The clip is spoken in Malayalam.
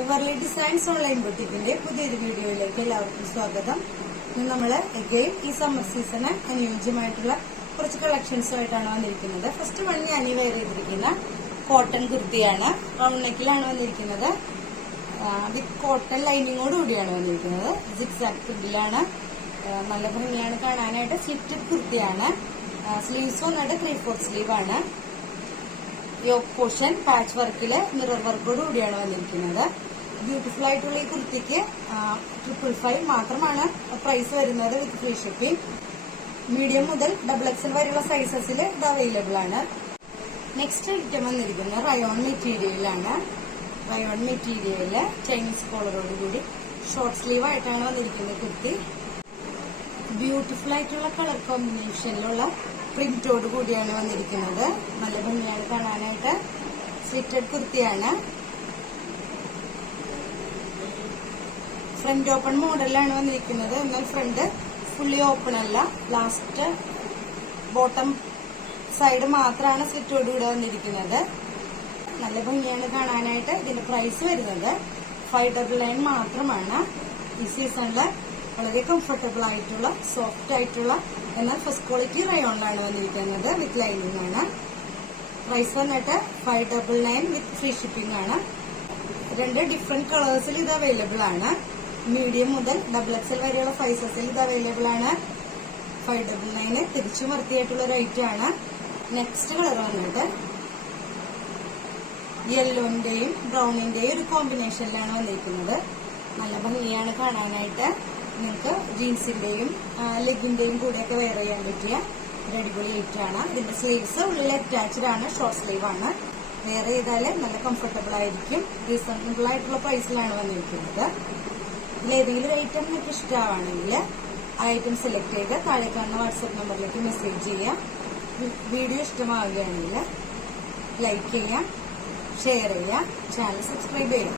എവർലി ഡിസൈൻസ് ഓൺലൈൻ ബുട്ടിക്കിന്റെ പുതിയൊരു വീഡിയോയിലേക്ക് എല്ലാവർക്കും സ്വാഗതം. ഇന്ന് നമ്മള് എഗെയിൻ ഈ സമ്മർ സീസണ് അനുയോജ്യമായിട്ടുള്ള കുറച്ച് കളക്ഷൻസുമായിട്ടാണ് വന്നിരിക്കുന്നത്. ഫസ്റ്റ് വൺ ഞാൻ വെയർ ചെയ്തിരിക്കുന്ന കോട്ടൺ കുർത്തിയാണ്. റൗണ്ട് നെക്കിലാണ് വന്നിരിക്കുന്നത്. വിത്ത് കോട്ടൺ ലൈനിങ്ങോട് കൂടിയാണ് വന്നിരിക്കുന്നത്. സിക്സാക് പ്രിന്റിലാണ്. നല്ല ഭംഗിയാണ് കാണാനായിട്ട്. സ്ലിറ്റഡ് കുർത്തിയാണ്. സ്ലീവ്സ് വന്നിട്ട് 3/4 സ്ലീവ് ആണ്. യോക്ക് പോർഷൻ പാച്ച് വർക്കില് മിറർ വർക്കോട് കൂടിയാണ് വന്നിരിക്കുന്നത്. ബ്യൂട്ടിഫുൾ ആയിട്ടുള്ള ഈ കുർത്തിക്ക് 555 മാത്രമാണ് പ്രൈസ് വരുന്നത് വിത്ത് ഫ്രീ ഷിപ്പിംഗ്. മീഡിയം മുതൽ XXL വരെയുള്ള സൈസസിൽ ഇത് അവൈലബിൾ ആണ്. നെക്സ്റ്റ് ഐറ്റം വന്നിരിക്കുന്നത് റയോൺ മെറ്റീരിയലാണ്. റയോൺ മെറ്റീരിയല് ചൈനീസ് കോളറോട് കൂടി ഷോർട്ട് സ്ലീവ് ആയിട്ടാണ് വന്നിരിക്കുന്നത് കുർത്തി. ബ്യൂട്ടിഫുൾ ആയിട്ടുള്ള കളർ കോമ്പിനേഷനിലുള്ള പ്രിന്റോട് കൂടിയാണ് വന്നിരിക്കുന്നത്. നല്ല ഭംഗിയാണ് കാണാനായിട്ട്. സ്ലിറ്റഡ് കുർത്തിയാണ്. ഫ്രണ്ട് ഓപ്പൺ മോഡലാണ് വന്നിരിക്കുന്നത്. എന്നാൽ ഫ്രണ്ട് ഫുള്ളി ഓപ്പൺ അല്ല. ലാസ്റ്റ് ബോട്ടം സൈഡ് മാത്രമാണ് സ്ലിറ്റോട് കൂടെ വന്നിരിക്കുന്നത്. നല്ല ഭംഗിയാണ് കാണാനായിട്ട്. ഇതിന്റെ പ്രൈസ് വരുന്നത് 599 മാത്രമാണ്. ഈ സീസണില് വളരെ കംഫർട്ടബിൾ ആയിട്ടുള്ള സോഫ്റ്റ് ആയിട്ടുള്ള എന്നാൽ ഫസ്റ്റ് ക്വാളിറ്റി റയോണിലാണ് വന്നിരിക്കുന്നത്. വിത്ത് ലൈനിങ് ആണ്. പ്രൈസ് വന്നിട്ട് 599 വിത്ത് ഫ്രീ ഷിപ്പിംഗ് ആണ്. രണ്ട് ഡിഫറെന്റ് കളേഴ്സിൽ ഇത് അവൈലബിൾ ആണ്. മീഡിയം മുതൽ XXL വരെയുള്ള സൈസസിൽ ഇത് അവൈലബിൾ ആണ്. 599 തിരിച്ചു മർത്തിയായിട്ടുള്ള ഒരു ഐറ്റം ആണ്. നെക്സ്റ്റ് കളർ വന്നിട്ട് യെല്ലോന്റെയും ബ്രൗണിന്റെയും ഒരു കോമ്പിനേഷനിലാണ് വന്നിരിക്കുന്നത്. നല്ല ഭംഗിയാണ് കാണാനായിട്ട്. നിങ്ങൾക്ക് ജീൻസിന്റെയും ലെഗിന്റെയും കൂടെയൊക്കെ വെയർ ചെയ്യാൻ പറ്റിയ ഒരു അടിപൊളി ഐറ്റം ആണ്. ഇതിന്റെ സ്ലീവ്സ് ഉള്ളിൽ അറ്റാച്ച്ഡ് ആണ്. ഷോർട്ട് സ്ലീവ് ആണ്. വെയർ ചെയ്താല് നല്ല കംഫർട്ടബിൾ ആയിരിക്കും. റീസണബിൾ ആയിട്ടുള്ള പ്രൈസിലാണ് വന്നിരിക്കുന്നത്. ഇതിലേതെങ്കിലും ഒരു ഐറ്റം നിങ്ങൾക്ക് ഇഷ്ടമാണെങ്കിൽ ആ ഐറ്റം സെലക്ട് ചെയ്ത് താഴെ കാണുന്ന വാട്സ്ആപ്പ് നമ്പറിലേക്ക് മെസ്സേജ് ചെയ്യാം. വീഡിയോ ഇഷ്ടമാവുകയാണെങ്കിൽ ലൈക്ക് ചെയ്യാം, ഷെയർ ചെയ്യാം, ചാനൽ സബ്സ്ക്രൈബ് ചെയ്യാം.